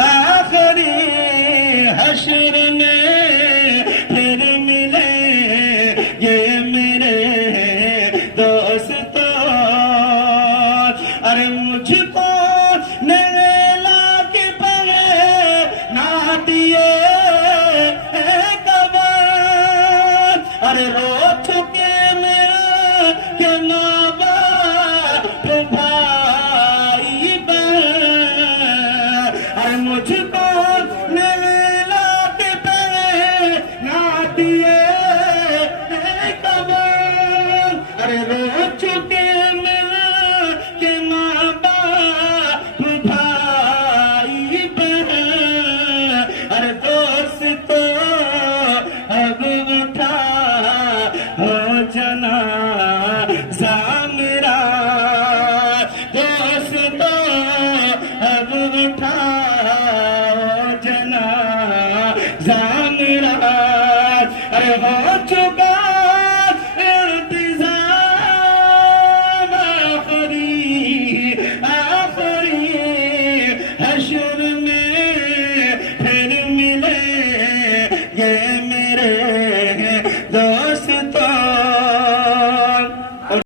आखिरी हश्र में फिर मिले ये मेरे दोस्तों। अरे मुझको नैला के पहे ना दिए कबर। अरे रो चुके मैं के माँ बाप भाई बहन। अरे मुझको नैला के पहे ना दिए कबर। अरे रो चुके मैं के माँ बाप भाई बहन। अरे दोस्तों अब उठा हो जनाज़ा मेरा। दोस्तों अब उठा हो जनाज़ा मेरा। अरे हो चुका